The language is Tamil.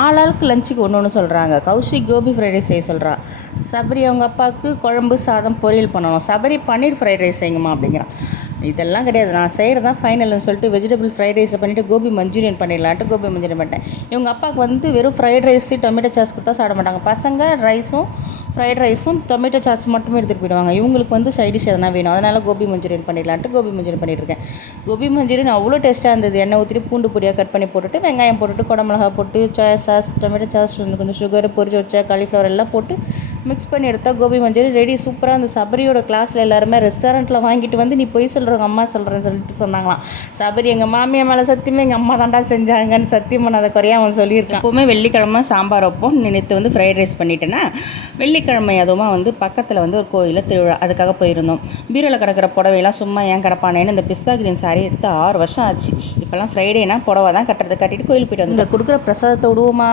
ஆளாளுக்கு லஞ்சுக்கு ஒன்று ஒன்று சொல்கிறாங்க. கௌஷிக் கோபி ஃப்ரைட் ரைஸ் செய்ய சொல்கிறா. சபரி அவங்க அப்பாவுக்கு குழம்பு சாதம் பொரியல் பண்ணணும். சபரி பன்னீர் ஃப்ரைட் ரைஸ் செய்யுங்கம்மா அப்படிங்கிறான். இதெல்லாம் கிடையாது, நான் செய்கிறது தான் ஃபைனல்னு சொல்லிட்டு வெஜிடபிள் ஃப்ரைட் ரைஸை பண்ணிவிட்டு கோபி மஞ்சூரியன் பண்ணிடலான்ட்டு கோபி மஞ்சூரியன் பண்ணிட்டேன். இவங்க அப்பாவுக்கு வந்து வெறும் ஃப்ரைட் ரைஸு டொமேட்டோ சாஸ் கொடுத்தா சாப்பிட மாட்டாங்க. பசங்க ரைஸும் ஃப்ரைட் ரைஸும் டொமேட்டோ சாஸ் மட்டுமே எடுத்துகிட்டு போயிடுவாங்க. இவங்களுக்கு வந்து சைட் டிஷ் எதனா வேணும். அதனால் கோபி மஞ்சூரியன் பண்ணிடலான்ட்டு கோபி மஞ்சூரியன் பண்ணிட்டுருக்கேன். கோபி மஞ்சூரியன் அவ்வளோ டேஸ்ட்டாக இருந்தது. எண்ணெய் ஊற்றிட்டு பூண்டு பொடியாக கட் பண்ணி போட்டுட்டு வெங்காயம் போட்டுட்டு குடமிளகா போட்டு சோயா சாஸ் டொமேட்டோ சாஸ் கொஞ்சம் சுகர் பொரிச்சு வச்ச காலிஃப்ளவர் எல்லாம் போட்டு மிக்ஸ் பண்ணி எடுத்தால் கோபி மஞ்சூரியன் ரெடி. சூப்பராக அந்த சபரியோட கிளாஸில் எல்லாருமே ரெஸ்டாரண்ட்டில் வாங்கிட்டு வந்து நீ பொய் சொல்கிறவங்க அம்மா சொல்கிறேன்னு சொல்லிட்டு சொன்னாங்களாம். சபரி எங்கள் மாமியா மேலே சத்தியமே எங்கள் அம்மா தாண்டா செஞ்சாங்கன்னு சத்தியம் பண்ணாத குறையாக அவன் சொல்லியிருக்கான். எப்போவுமே வெள்ளிக்கிழமை சாம்பார் வைப்போம். நேற்று வந்து ஃப்ரைட் ரைஸ் பண்ணிட்டேன்னா வெள்ளிக்கிழமை அதுவும் வந்து பக்கத்தில் வந்து ஒரு கோயிலில் திருவிழா, அதுக்காக போயிருந்தோம். பீரோவில் கிடக்கிற புடவையெல்லாம் சும்மா ஏன் கிடப்பானேன்னு இந்த பிஸ்தா கிரீன் சாரி எடுத்து 6 வருஷம் ஆச்சு. இப்போல்லாம் ஃப்ரைடேனா புடவை தான் கட்டுறது. கட்டிட்டு கோயிலுக்கு போயிட்டு வந்து இந்த கொடுக்குற பிரசாதத்தை விடுவோமா.